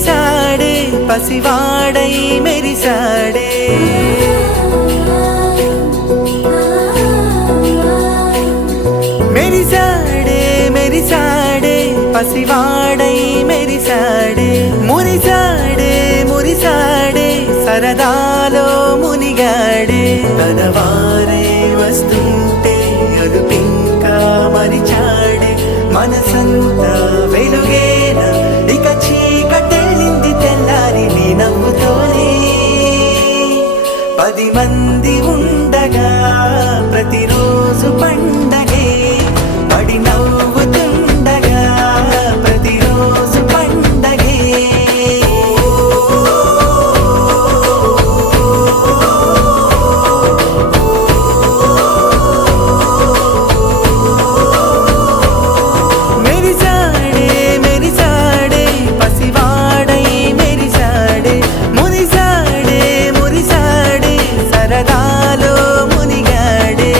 మెరిసాడే పసివాడై మెరిసాడే మెరిసాడే మెరిసాడే పసివాడై మెరిసాడే మురిసాడే మురిసాడే సరదాలో మునిగాడే తనవారే వస్తుంటే అదుపింకా మరిచాడే మనసంతా వెలుగేన ఇక చీకటెళ్ళింది తెల్లారి నీ నవ్వుతోనే 10 మంది ఉండగా ప్రతిరోజు పండగే పడి నవ్వుతుండగా ప్రతిరోజు పండగే మెరిసాడే మెరిసాడే పసివాడై మెరిసాడే మురిసాడే మురిసాడే సరదాలో మునిగాడే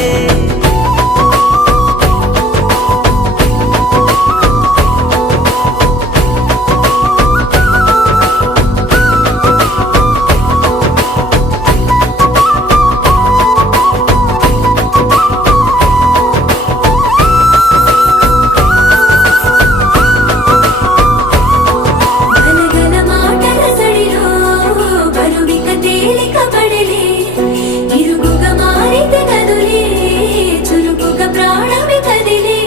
గలగల మాటల సడిలో బరువిక తేలిక పడలే ఇరుగుగా మారితే కదులే చురుకుగా ప్రాణమి కదిలే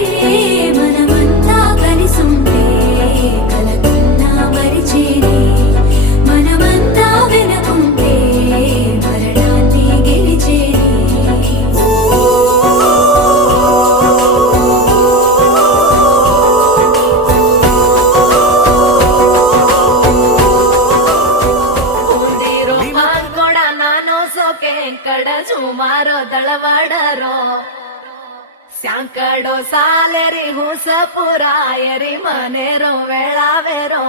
మనమంతా కలిసుంటే కలకున్నా మరిచేనే మనమంతా వెనకుంటే మరణాన్ని గెలిచేనే ಒಂದಿರೋ ಮಾರ್ಕೊಡ ನಾನು ಸೋಕೆ ಕಡ ಸುಮಾರು ದಳವಾಡರೋ ಸ್ಯಾಂಕಡೋ ಸಾಲೆರಿ ಹುಸ ಪುರಾಯರಿ ಮನೆರೋ ವೇಳಾವೆರೋ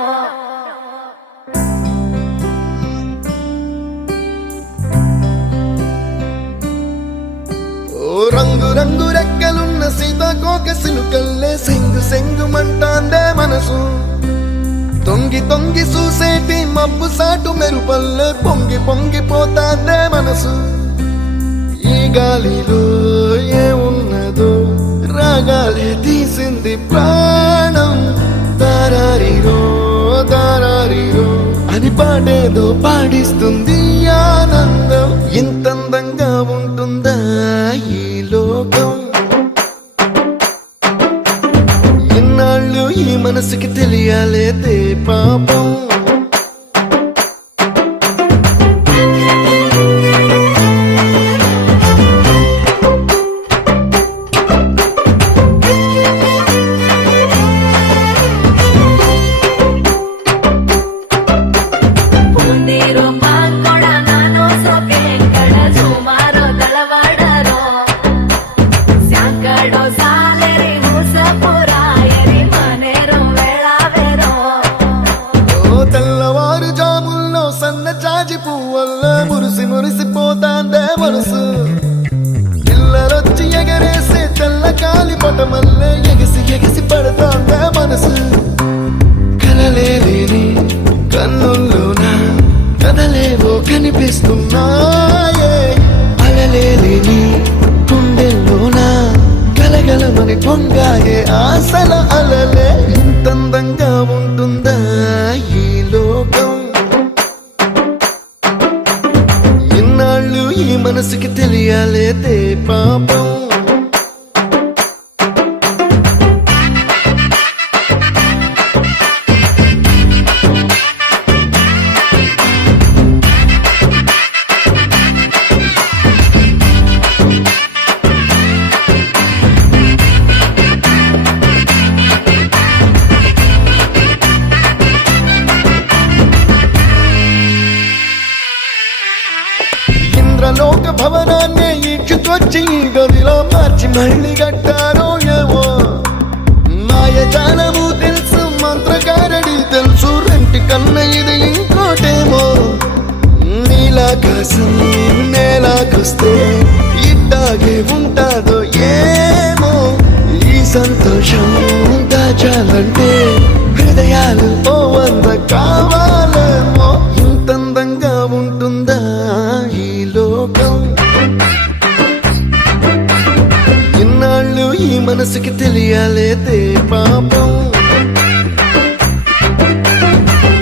ఓ రంగు రంగు రెక్కలున్న సీతాకోక సిలుకల్లే సెంగు సెంగు మంటాందే మనసు తొంగి తొంగి చూసేటి మబ్బు సాటు మెరుపల్లే పొంగి పొంగిపోతాందే మనసు ఈ గాలిలో ఏమున్నదో రాగాలే తీసింది ప్రాణం దారారిరో దారారిరో అని పాడేదో పాడిస్తుంది ఆనందం ఇంతందంగా ఉంటుందా ఈ లోకం ఇన్నాళ్ళు ఈ మనసుకి తెలియాలేదే పాపం ಒಂದಿರೋ ಮಾರ್ಕೊಡ ನಾನು ಸೋಕೆ ಕಡ ಸುಮಾರು ದಳವಾಡರೋ ಸ್ಯಾಂಕಡೋ ಸಾಲೆರಿ ಹುಸ ಪುರಾಯರಿ ಮನೆರೋ ವೇಳಾವೆರೋ ఓ తెల్లవారు జాముల్లో సన్న జాజి పువ్వల్ల మురిసి మురిసిపోతాందే మనసు పిల్లలొచ్చి ఎగరేసే తెల్ల కాలి పటమల్లే ఎగిసి ఎగిసి పడతాందే మనసు కలలేని కన్నుల్లోన కదలేవో కనిపిస్తున్నాయే అలలేని గుండెల్లోన గలగలమని పొంగాయే ఆశల అలలే ఇంతందంగా ఉంటుందా ఈ లోకం ఇన్నాళ్ళు ఈ మనసుకి తెలియాలేదే పాపం ఇంద్రలోక భవనాన్ని ఈడ్చుకొచ్చి ఈ గదిలో మార్చి మళ్ళీ కట్టారో ఏమో మాయజాలము తెలుసు మంత్రకారడి తెలుసు రెంటి కన్న ఇది ఇంకోటేమో నీలాకాశం నేలాకొస్తే ఇట్టాగే ఉంటాదో ఏమో ఈ సంతోషం దాచాలంటే హృదయాలు ఓ వంద కావాలి చేయలేదే పాపం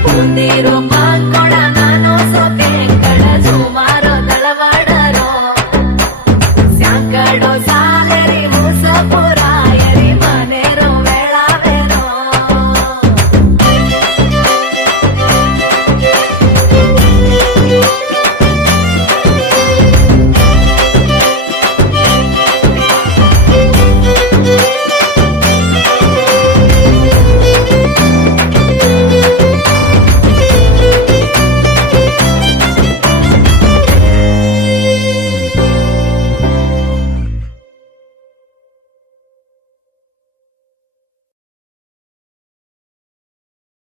పొందిరో